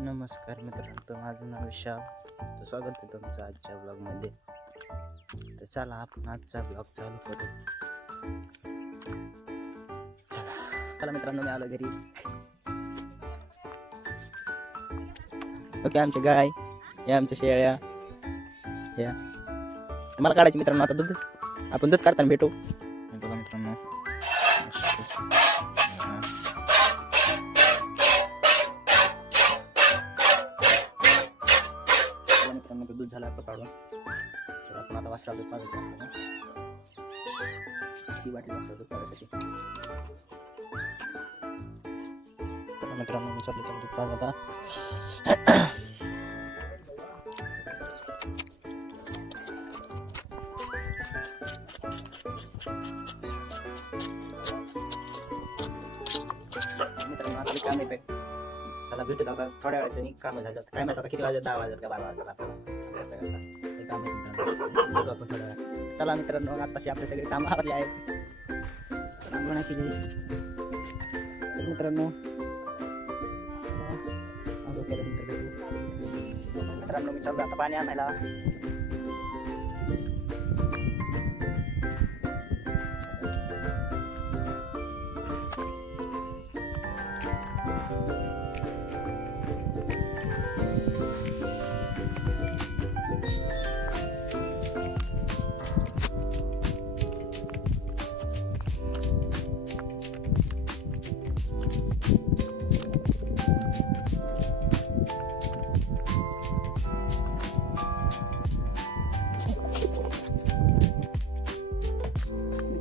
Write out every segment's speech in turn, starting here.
नमस्कार मित्रांनो माझं नाव विशाल तर स्वागत आहे तुमचं आजच्या ब्लॉगमध्ये तर चला आपण आजचा ब्लॉग चालू करू चला चला मित्रांनो मी आलो घरी ओके आमच्या गाय या आमच्या शेळ्या या मला काढायचे मित्रांनो आता दूध आपण दूध काढताना भेटू बघा मित्रांनो मित्रांनो दूध झाला आपण काढून तर आपण आता वासरा दूध पाजायचं आपल्याला ती वाटली वासरा दूध पाजायसाठी मित्रांनो मी चाललो तर दूध पाज आता मित्रांनो आपले काम येते sana beauty apa Korea itu ini kamu saja kayak macam kita aja tahu aja kita baru aja tapi ini kamu itu apa pun sudah salam itu orang atas siapa sih kita mau lihat salam mana kiri ini terenu aku kira ini terenu terenu macam apa tepatnya nih lah Thank you.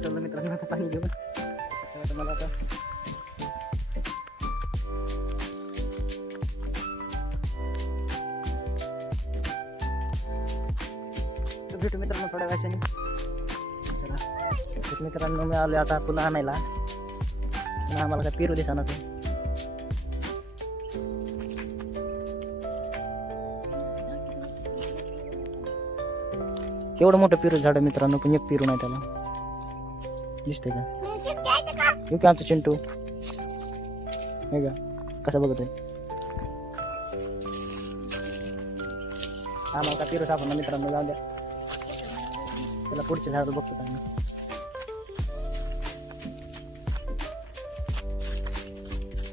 solo ni Tapi mau pada baca Coba. ada malah nah, nah, di sana tuh. Kau ya udah mau ke jadi mitra nomor punya piru nih Please take her. You can have to chin go. Kasa bagote. Ah, mau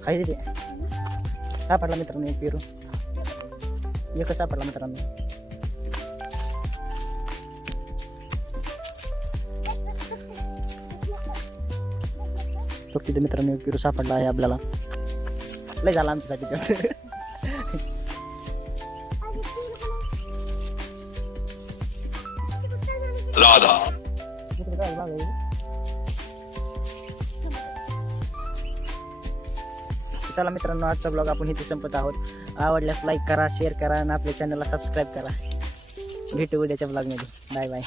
Hai, Dede. Sapa lamitan ini biru? Iya, ke sapa sok tidak mitra nih virus apa lah ya belalang le jalan bisa lada Salam mitra nuat vlog apun sempat tahun Awal like kara share kara Nafli channel subscribe kara Gitu udah cek vlognya Bye bye